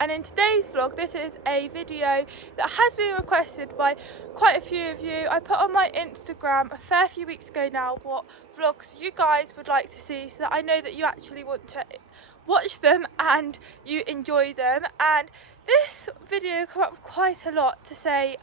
and in today's vlog this is a video that has been requested by quite a few of you. I put on my Instagram a fair few weeks ago now what vlogs you guys would like to see, so that I know that you actually want to watch them and you enjoy them. And this video came up quite a lot to say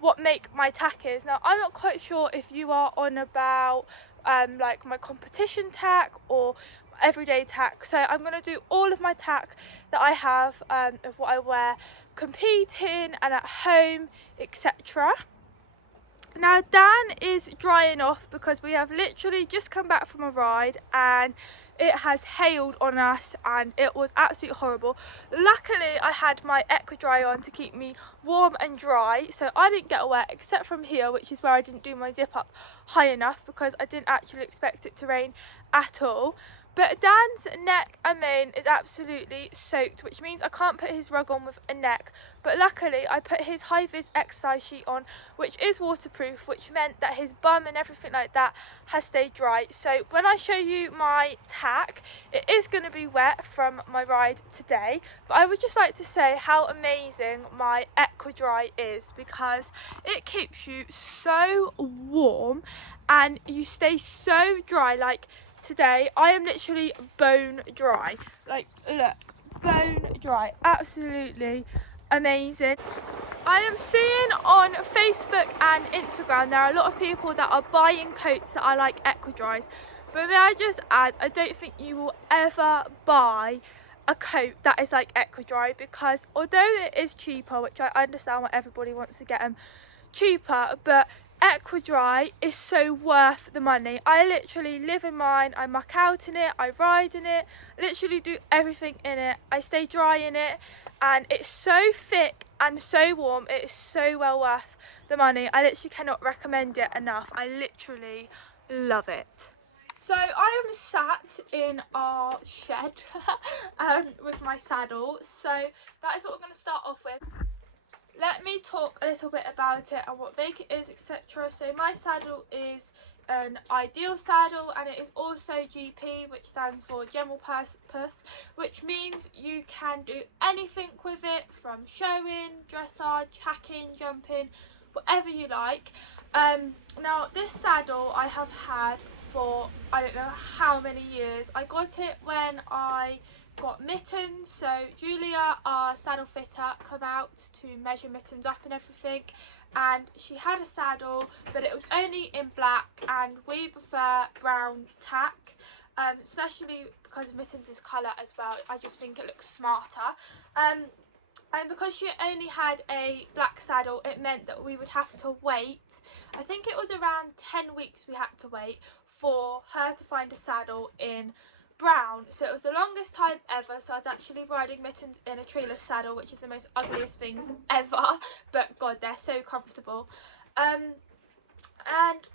what make my tack is. Now I'm not quite sure if you are on about like my competition tack or everyday tack, so I'm going to do all of my tack that I have of what I wear competing and at home, etc. Now Dan is drying off because we have literally just come back from a ride and it has hailed on us and it was absolutely horrible. Luckily I had my Equa Dry on to keep me warm and dry, so I didn't get wet except from here, which is where I didn't do my zip up high enough because I didn't actually expect it to rain at all. But Dan's neck and mane is absolutely soaked, which means I can't put his rug on with a neck. But luckily I put his high-vis exercise sheet on, which is waterproof, which meant that his bum and everything like that has stayed dry. So when I show you my tack, it is going to be wet from my ride today. But I would just like to say how amazing my Equa Dry is, because it keeps you so warm and you stay so dry. Like today I am literally bone dry, like look, bone dry, absolutely amazing. I am seeing on Facebook and Instagram there are a lot of people that are buying coats that are like Equa Dries, but may I just add, I don't think you will ever buy a coat that is like Equa Dry, because although it is cheaper, which I understand why everybody wants to get them cheaper, but Equa Dry is so worth the money. I literally live in mine, I muck out in it, I ride in it, literally do everything in it. I stay dry in it and it's so thick and so warm. It is so well worth the money. I literally cannot recommend it enough. I literally love it. So I am sat in our shed with my saddle. So that is what we're going to start off with. Let me talk a little bit about it and what make it is, etc. So my saddle is an ideal saddle, and it is also GP, which stands for general purpose, which means you can do anything with it, from showing, dressage, hacking, jumping, whatever you like. Now this saddle I have had for I don't know how many years. I got it when I got mittens, so Julia, our saddle fitter, come out to measure mittens up and everything, and she had a saddle but it was only in black, and we prefer brown tack, especially because mittens is colour as well. I just think it looks smarter, and because she only had a black saddle, it meant that we would have to wait, I think it was around 10 weeks we had to wait for her to find a saddle in brown. So it was the longest time ever. So I was actually riding mittens in a treeless saddle, which is the most ugliest things ever, but god, they're so comfortable. And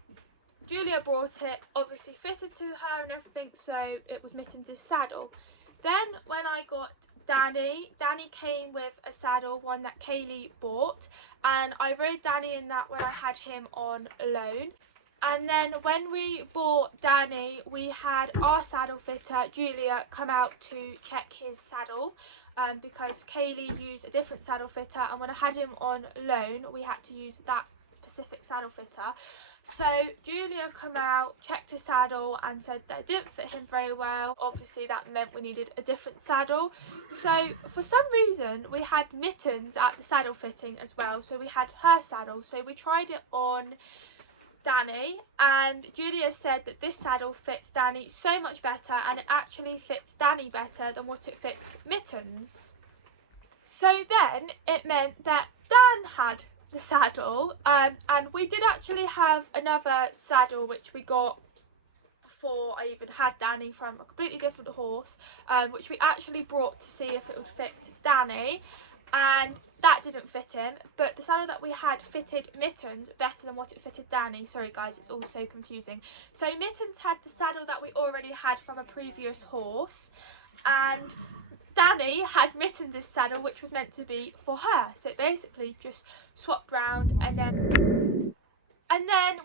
Julia brought it, obviously fitted to her and everything, so it was Mittens' saddle. Then when I got Danny came with a saddle, one that Kaylee bought, and I rode Danny in that when I had him on loan. And then when we bought Danny, we had our saddle fitter, Julia, come out to check his saddle, because Kaylee used a different saddle fitter, and when I had him on loan, we had to use that specific saddle fitter. So Julia come out, checked his saddle and said that it didn't fit him very well. Obviously that meant we needed a different saddle. So for some reason we had Mittens at the saddle fitting as well, so we had her saddle. So we tried it on Danny, and Julia said that this saddle fits Danny so much better, and it actually fits Danny better than what it fits Mittens. So then it meant that Dan had the saddle, and we did actually have another saddle which we got before I even had Danny, from a completely different horse, which we actually brought to see if it would fit Danny, and that didn't fit him. But the saddle that we had fitted Mittens better than what it fitted Danny. Sorry guys, it's all so confusing. So Mittens had the saddle that we already had from a previous horse, and Danny had Mittens' saddle, which was meant to be for her. So it basically just swapped round, and then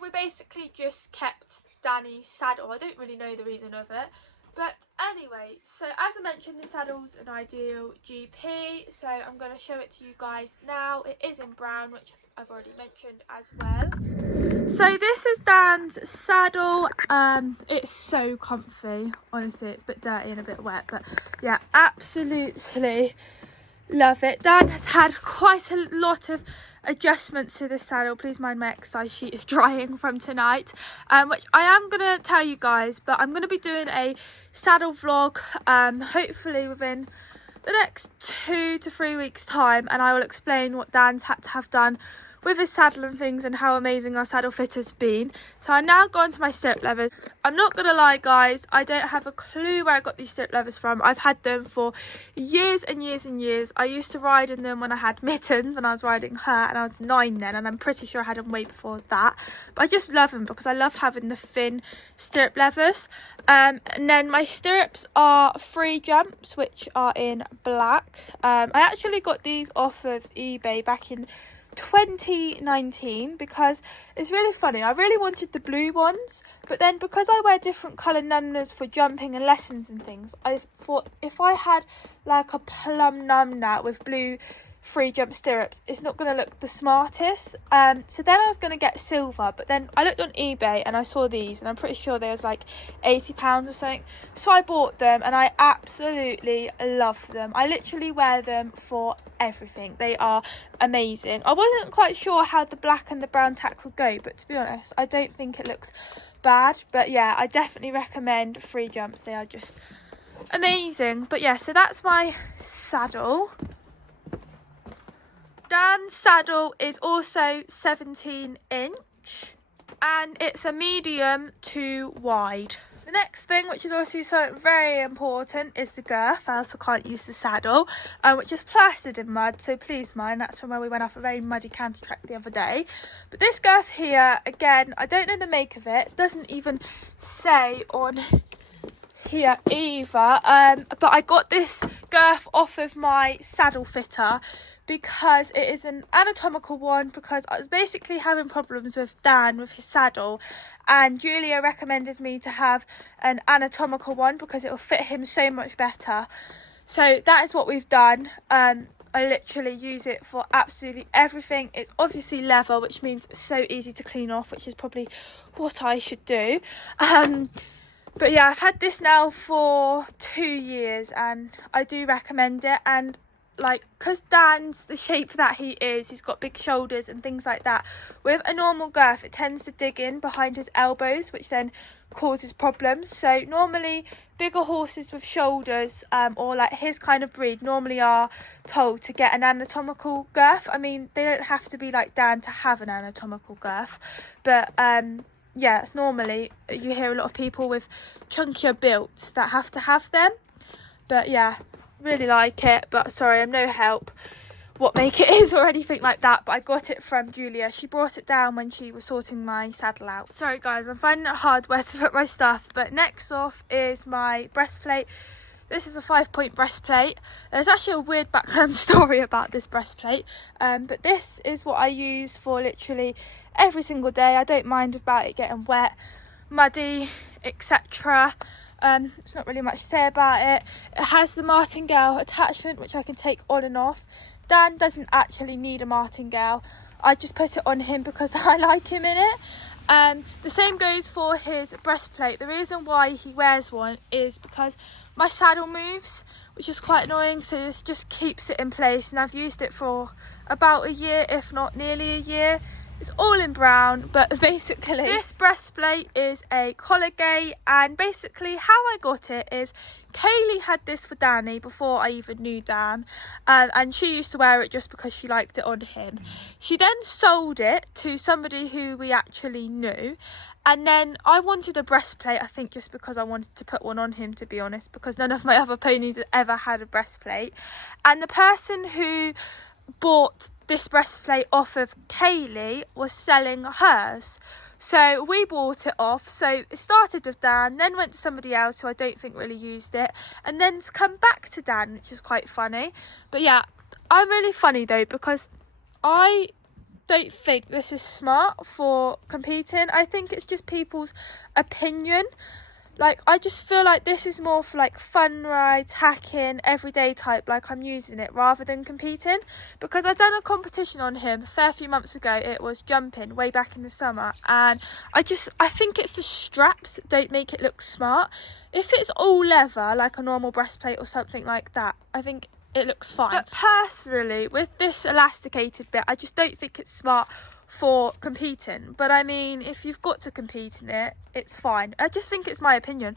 we basically just kept Danny's saddle. I don't really know the reason of it, But anyway, so as I mentioned, the saddle's an ideal GP, so I'm going to show it to you guys now. It is in brown, which I've already mentioned as well. So this is Dan's saddle. It's so comfy. Honestly, it's a bit dirty and a bit wet, but yeah, absolutely love it. Dan has had quite a lot of adjustments to this saddle. Please mind my exercise sheet is drying from tonight, which I am gonna tell you guys, but I'm gonna be doing a saddle vlog hopefully within the next 2 to 3 weeks time, and I will explain what Dan's had to have done with his saddle and things and how amazing our saddle fit has been. So I now go on to my stirrup levers. I'm not gonna lie guys, I don't have a clue where I got these stirrup levers from. I've had them for years and years and years. I used to ride in them when I had mittens, when I was riding her, and I was 9 then, and I'm pretty sure I had them way before that. But I just love them because I love having the thin stirrup levers. And then my stirrups are free jumps, which are in black. I actually got these off of eBay back in 2019 because it's really funny. I really wanted the blue ones, but then because I wear different colour numbers for jumping and lessons and things, I thought if I had like a plum numnut with blue free jump stirrups, it's not going to look the smartest. So then I was going to get silver, but then I looked on eBay and I saw these, and I'm pretty sure they was like £80 or something, so I bought them and I absolutely love them. I literally wear them for everything. They are amazing. I wasn't quite sure how the black and the brown tack would go, but to be honest, I don't think it looks bad. But yeah, I definitely recommend free jumps. They are just amazing. But yeah, so that's my saddle. Dan's saddle is also 17 inch and it's a medium to wide. The next thing, which is also something very important, is the girth, else I can't use the saddle, which is plastered in mud, so please mind, that's from where we went off a very muddy county track the other day. But this girth here, again, I don't know the make of it, doesn't even say on here either, but I got this girth off of my saddle fitter because it is an anatomical one, because I was basically having problems with Dan with his saddle, and Julia recommended me to have an anatomical one because it will fit him so much better. So that is what we've done. I literally use it for absolutely everything. It's obviously leather, which means it's so easy to clean off, which is probably what I should do. But yeah, I've had this now for 2 years and I do recommend it. And like, because Dan's the shape that he is, he's got big shoulders and things like that, with a normal girth it tends to dig in behind his elbows, which then causes problems. So normally bigger horses with shoulders, or like his kind of breed, normally are told to get an anatomical girth. I mean, they don't have to be like Dan to have an anatomical girth, but yeah, it's normally, you hear a lot of people with chunkier builds that have to have them. But yeah, really like it, but sorry, I'm no help what make it is or anything like that, but I got it from Julia. She brought it down when she was sorting my saddle out. Sorry guys, I'm finding it hard where to put my stuff. But next off is my breastplate. This is a 5-point breastplate. There's actually a weird background story about this breastplate, but this is what I use for literally every single day. I don't mind about it getting wet, muddy, etc. There's not really much to say about it. It has the martingale attachment, which I can take on and off. Dan doesn't actually need a martingale. I just put it on him because I like him in it. The same goes for his breastplate. The reason why he wears one is because my saddle moves, which is quite annoying, so this just keeps it in place, and I've used it for about a year, if not nearly a year. It's all in brown, but basically this breastplate is a collar gate, and basically how I got it is Kaylee had this for Danny before I even knew Dan, and she used to wear it just because she liked it on him. She then sold it to somebody who we actually knew, and then I wanted a breastplate, I think just because I wanted to put one on him, to be honest, because none of my other ponies had ever had a breastplate. And the person who bought this breastplate off of Kaylee was selling hers, so we bought it off. So it started with Dan, then went to somebody else who I don't think really used it, and then it's come back to Dan, which is quite funny. But yeah, I'm really funny though, because I don't think this is smart for competing. I think it's just people's opinion. Like, I just feel like this is more for like fun rides, hacking, everyday type, like I'm using it rather than competing. Because I've done a competition on him a fair few months ago. It was jumping way back in the summer, and I think it's the straps that don't make it look smart. If it's all leather, like a normal breastplate or something like that, I think it looks fine. But personally, with this elasticated bit, I just don't think it's smart for competing. But I mean, if you've got to compete in it, it's fine. I just think it's my opinion.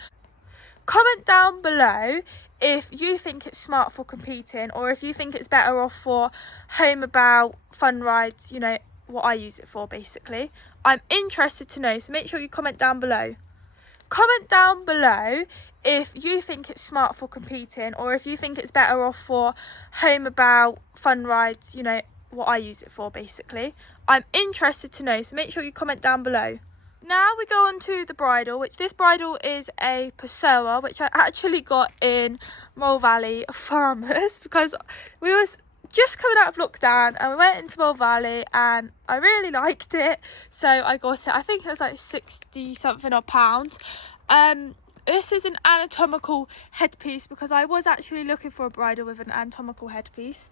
Comment down below if you think it's smart for competing, or if you think it's better off for home about fun rides, you know, what I use it for basically. I'm interested to know, so make sure you comment down below. Comment down below if you think it's smart for competing, or if you think it's better off for home about fun rides, you know, what I use it for basically. I'm interested to know, so make sure you comment down below. Now we go on to the bridle, which this bridle is a Pessoa, which I actually got in Mole Valley Farmers because we was just coming out of lockdown and we went into Mole Valley and I really liked it, so I got it. I think it was like 60 something odd pounds. This is an anatomical headpiece because I was actually looking for a bridle with an anatomical headpiece.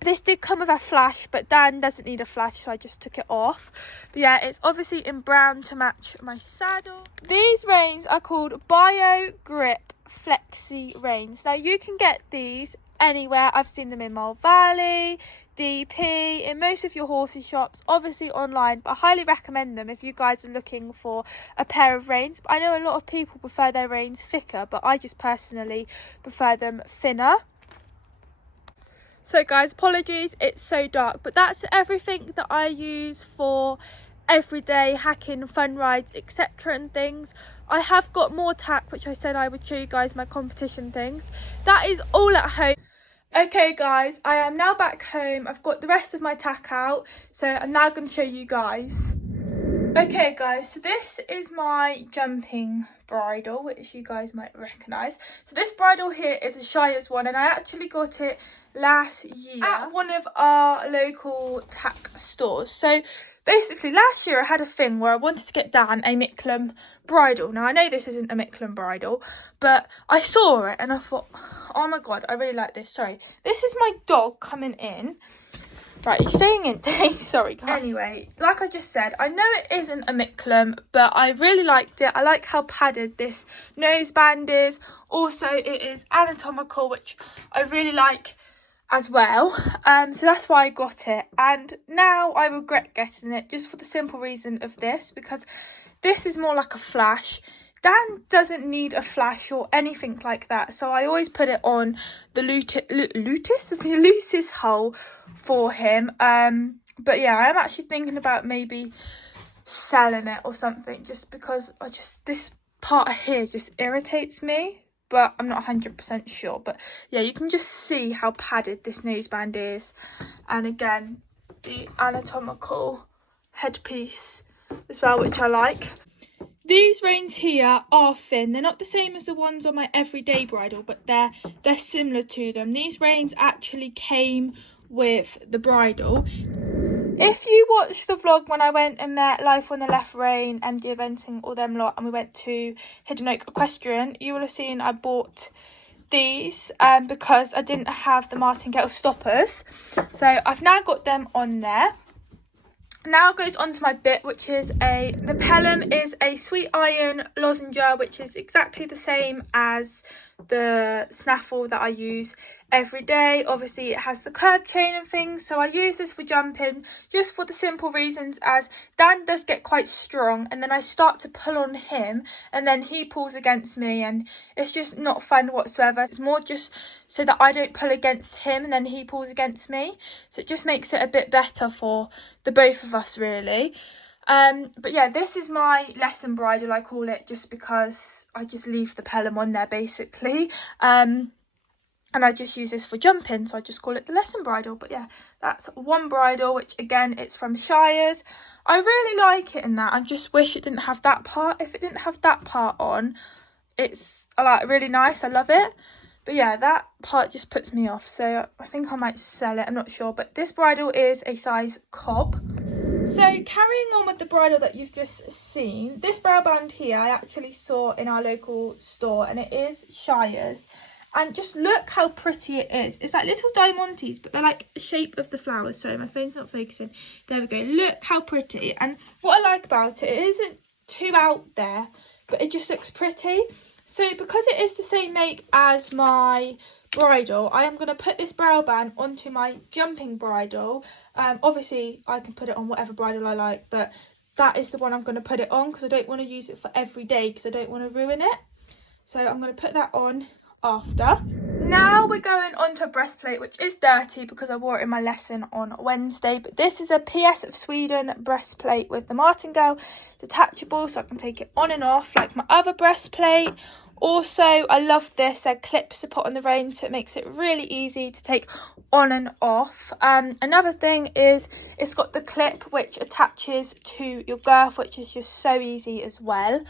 This did come with a flash, but Dan doesn't need a flash, so I just took it off. But yeah, it's obviously in brown to match my saddle. These reins are called Bio Grip Flexi reins. Now you can get these anywhere. I've seen them in Mole Valley, DP, in most of your horses shops, obviously online, but I highly recommend them if you guys are looking for a pair of reins. But I know a lot of people prefer their reins thicker, but I just personally prefer them thinner. So guys, apologies, it's so dark, but that's everything that I use for everyday hacking, fun rides, etc. and things. I have got more tack, which I said I would show you guys my competition things. That is all at home. Okay guys, I am now back home. I've got the rest of my tack out, so I'm now going to show you guys. Okay guys, so this is my jumping bridle, which you guys might recognise. So this bridle here is a Shire's one, and I actually got it last year at one of our local tack stores. So basically last year I had a thing where I wanted to get Dan a Micklem bridle. Now I know this isn't a Micklem bridle, but I saw it and I thought, oh my god, I really like this. Sorry, this is my dog coming in. Right, he's saying it day. Sorry guys. Anyway, like I just said, I know it isn't a Micklem, but I really liked it. I like how padded this noseband is. Also, it is anatomical, which I really like as well. So that's why I got it. And now I regret getting it just for the simple reason of this, because this is more like a flash. Dan doesn't need a flash or anything like that, so I always put it on the loosest hole for him. But yeah, I'm actually thinking about maybe selling it or something, just because this part here just irritates me, but I'm not 100% sure. But yeah, you can just see how padded this noseband is, and again the anatomical headpiece as well, which I like. These reins here are thin. They're not the same as the ones on my everyday bridle, but they're similar to them. These reins actually came with the bridle. If you watched the vlog when I went and met Life on the Left Rein, MD Eventing, all them lot, and we went to Hidden Oak Equestrian, you will have seen I bought these because I didn't have the martingale stoppers. So I've now got them on there. Now goes on to my bit, which is the Pelham is a sweet iron lozenger, which is exactly the same as the snaffle that I use every day. Obviously it has the curb chain and things, so I use this for jumping just for the simple reasons as Dan does get quite strong, and then I start to pull on him and then he pulls against me, and it's just not fun whatsoever. It's more just so that I don't pull against him and then he pulls against me, so it just makes it a bit better for the both of us really. But yeah, this is my lesson bridle, I call it, just because I just leave the Pelham on there basically. And I just use this for jumping, so I just call it the lesson bridle. But yeah, that's one bridle, which again, it's from Shire's. I really like it in that. I just wish it didn't have that part. If it didn't have that part on, it's like really nice. I love it. But yeah, that part just puts me off. So I think I might sell it. I'm not sure. But this bridle is a size cob. So carrying on with the bridle that you've just seen, this brow band here I actually saw in our local store, and it is Shire's. And just look how pretty it is. It's like little diamantes, but they're like the shape of the flowers. Sorry, my phone's not focusing. There we go. Look how pretty. And what I like about it, it isn't too out there, but it just looks pretty. So because it is the same make as my bridle, I am going to put this brow band onto my jumping bridle. Obviously, I can put it on whatever bridle I like, but that is the one I'm going to put it on because I don't want to use it for every day because I don't want to ruin it. So I'm going to put that on after. Now we're going on to breastplate, which is dirty because I wore it in my lesson on Wednesday. But this is a PS of Sweden breastplate with the martingale detachable, so I can take it on and off like my other breastplate. Also, I love this. They're clips to put on the rein, so it makes it really easy to take on and off. Another thing is it's got the clip which attaches to your girth, which is just so easy as well.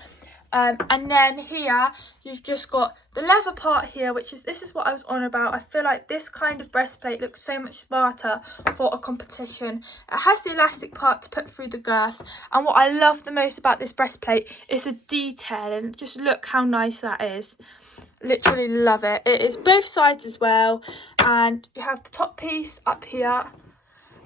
And then here you've just got the leather part here, which is, this is what I was on about. I feel like this kind of breastplate looks so much smarter for a competition. It has the elastic part to put through the girths, and what I love the most about this breastplate is the detail, and just look how nice that is. Literally love it. It is both sides as well, and you have the top piece up here,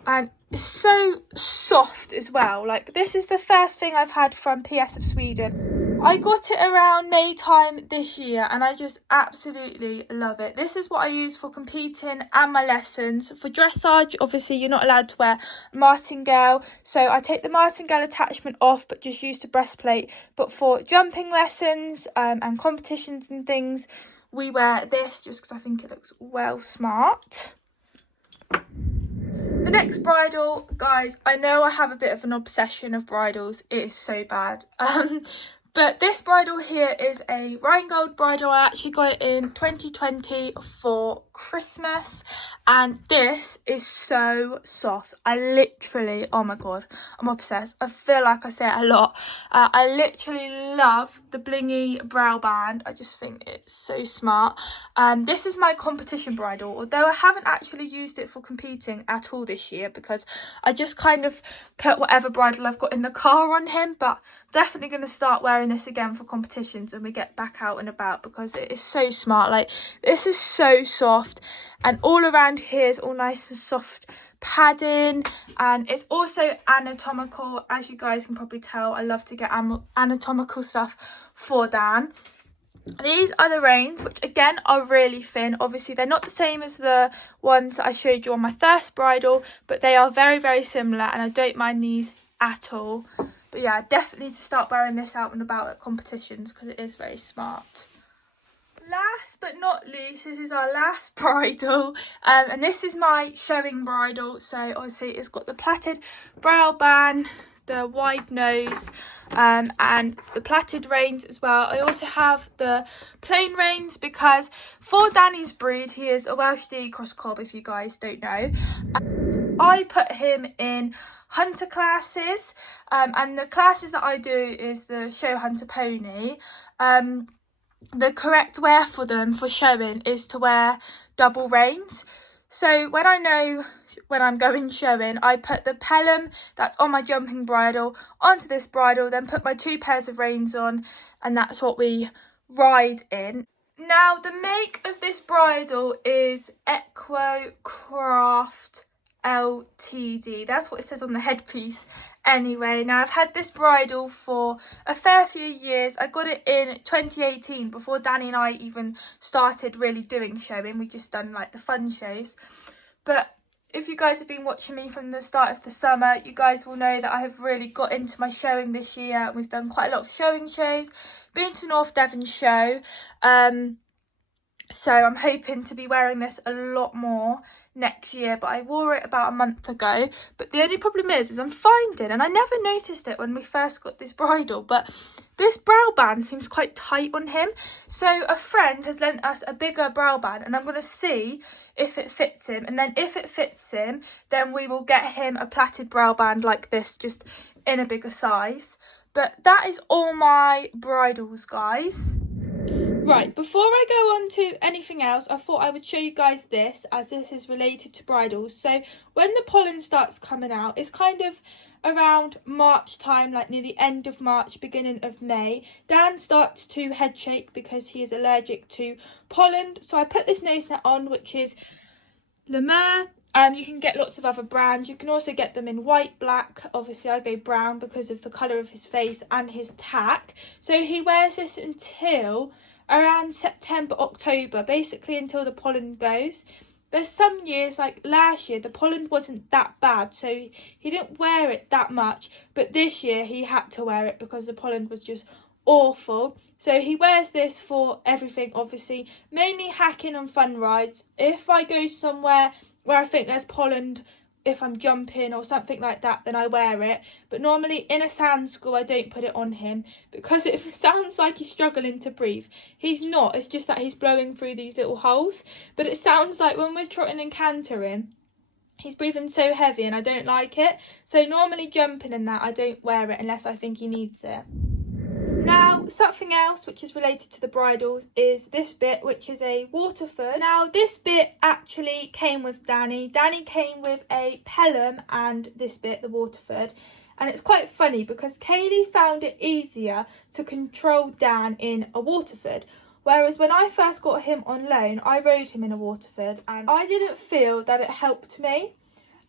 and it's so soft as well. Like, this is the first thing I've had from PS of Sweden. I got it around May time this year, and I just absolutely love it. This is what I use for competing and my lessons. For dressage, obviously you're not allowed to wear martingale, so I take the martingale attachment off but just use the breastplate. But for jumping lessons and competitions and things, we wear this just because I think it looks well smart. The next bridle, guys, I know I have a bit of an obsession of bridles. It is so bad. But this bridle here is a Rheingold bridle. I actually got it in 2020 for Christmas, and this is so soft. I literally, oh my god, I'm obsessed. I feel like I say it a lot. I literally love the blingy brow band. I just think it's so smart. This is my competition bridle, although I haven't actually used it for competing at all this year because I just kind of put whatever bridle I've got in the car on him. But definitely going to start wearing this again for competitions when we get back out and about because it is so smart. Like, this is so soft, and all around here is all nice and soft padding, and it's also anatomical. As you guys can probably tell, I love to get anatomical stuff for Dan. These are the reins, which again are really thin. Obviously they're not the same as the ones that I showed you on my first bridle, but they are very, very similar, and I don't mind these at all. But yeah, definitely need to start wearing this out and about at competitions because it is very smart. Last but not least, this is our last bridle, and this is my showing bridle. So obviously it's got the plaited brow band, the wide nose, and the plaited reins as well. I also have the plain reins because for Danny's breed, he is a Welsh cross cob, if you guys don't know. I put him in hunter classes, and the classes that I do is the show hunter pony. The correct wear for them for showing is to wear double reins. So when I know when I'm going showing, I put the pelham that's on my jumping bridle onto this bridle, then put my 2 pairs of reins on, and that's what we ride in. Now, the make of this bridle is Equo Craft Ltd. That's what it says on the headpiece anyway. Now, I've had this bridle for a fair few years. I got it in 2018 before Danny and I even started really doing showing. We just done like the fun shows. But if you guys have been watching me from the start of the summer, you guys will know that I have really got into my showing this year. We've done quite a lot of showing shows, been to North Devon show, so I'm hoping to be wearing this a lot more next year, but I wore it about a month ago. But the only problem is I'm finding, and I never noticed it when we first got this bridle, but this brow band seems quite tight on him. So a friend has lent us a bigger brow band, and I'm going to see if it fits him. And then if it fits him, then we will get him a plaited brow band like this, just in a bigger size. But that is all my bridles, guys. Right, before I go on to anything else, I thought I would show you guys this, as this is related to bridals. So when the pollen starts coming out, it's kind of around March time, like near the end of March, beginning of May. Dan starts to head shake because he is allergic to pollen. So I put this nose net on, which is Le Mer. You can get lots of other brands. You can also get them in white, black. Obviously, I go brown because of the colour of his face and his tack. So he wears this until around September, October, basically until the pollen goes. There's some years, like last year, the pollen wasn't that bad, so he didn't wear it that much. But this year, he had to wear it because the pollen was just awful. So he wears this for everything, obviously, mainly hacking and fun rides. If I go somewhere where I think there's pollen, if I'm jumping or something like that, then I wear it. But normally in a sand school, I don't put it on him because it sounds like he's struggling to breathe. He's not, it's just that he's blowing through these little holes. But it sounds like when we're trotting and cantering, he's breathing so heavy and I don't like it. So normally jumping and that, I don't wear it unless I think he needs it. Now, something else which is related to the bridles is this bit, which is a Waterford. Now, this bit actually came with Danny. Danny came with a Pelham and this bit, the Waterford. And it's quite funny because Kaylee found it easier to control Dan in a Waterford. Whereas when I first got him on loan, I rode him in a Waterford and I didn't feel that it helped me.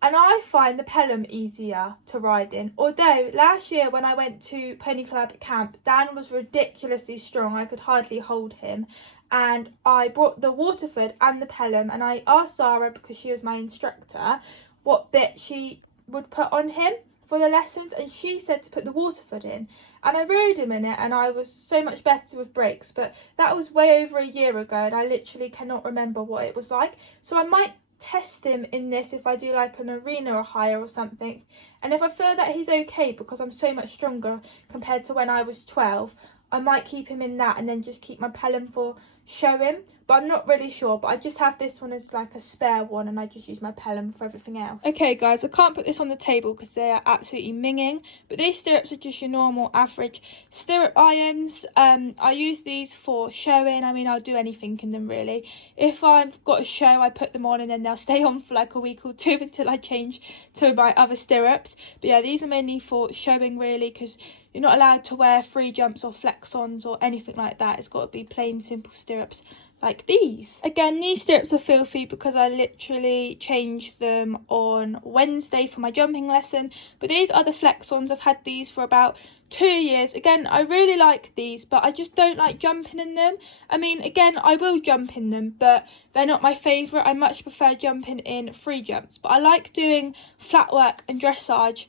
And I find the Pelham easier to ride in. Although last year when I went to Pony Club at camp, Dan was ridiculously strong. I could hardly hold him. And I brought the Waterford and the Pelham. And I asked Sarah, because she was my instructor, what bit she would put on him for the lessons. And she said to put the Waterford in. And I rode him in it and I was so much better with brakes. But that was way over a year ago and I literally cannot remember what it was like. So I might test him in this if I do like an arena or hire or something, and if I feel that he's okay because I'm so much stronger compared to when I was 12, I might keep him in that and then just keep my Pelham for showing. But I'm not really sure, but I just have this one as like a spare one and I just use my Pelham for everything else. Okay guys, I can't put this on the table because they are absolutely minging, but these stirrups are just your normal average stirrup irons. I use these for showing. I mean, I'll do anything in them really. If I've got a show, I put them on and then they'll stay on for like a week or two until I change to my other stirrups. But yeah, these are mainly for showing really, because you're not allowed to wear free jumps or flex-ons or anything like that. It's got to be plain simple stirrups like these. Again, these stirrups are filthy because I literally changed them on Wednesday for my jumping lesson. But these are the flex-ons. I've had these for about 2 years. Again, I really like these, but I just don't like jumping in them. I mean, again, I will jump in them, but they're not my favourite. I much prefer jumping in free jumps. But I like doing flat work and dressage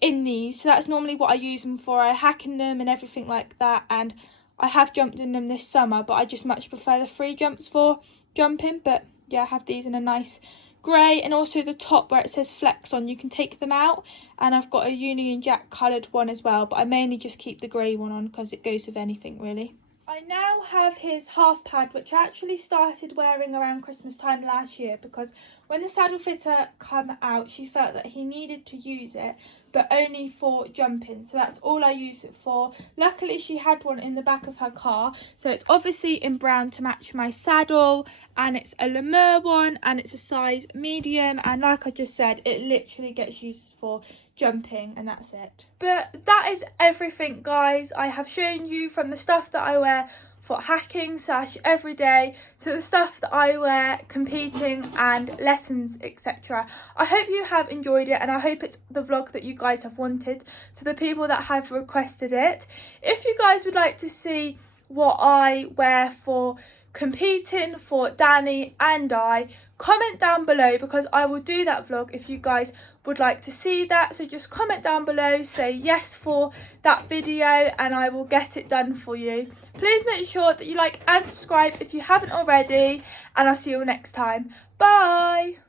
in these, so that's normally what I use them for. I hack in them and everything like that, and I have jumped in them this summer, but I just much prefer the free jumps for jumping. But yeah, I have these in a nice grey, and also the top where it says flex on, you can take them out, and I've got a Union Jack coloured one as well, but I mainly just keep the grey one on because it goes with anything really. I now have his half pad, which I actually started wearing around Christmas time last year, because when the saddle fitter came out, she felt that he needed to use it, but only for jumping. So that's all I use it for. Luckily, she had one in the back of her car. So it's obviously in brown to match my saddle, and it's a Le Mer one, and it's a size medium. And like I just said, it literally gets used for jumping, and that's it. But that is everything, guys. I have shown you from the stuff that I wear for hacking / everyday to the stuff that I wear competing and lessons, etc. I hope you have enjoyed it, and I hope it's the vlog that you guys have wanted, to the people that have requested it. If you guys would like to see what I wear for competing for Danny and I, comment down below, because I will do that vlog if you guys would like to see that. So just comment down below, say yes for that video, and I will get it done for you. Please make sure that you like and subscribe if you haven't already, and I'll see you all next time. Bye.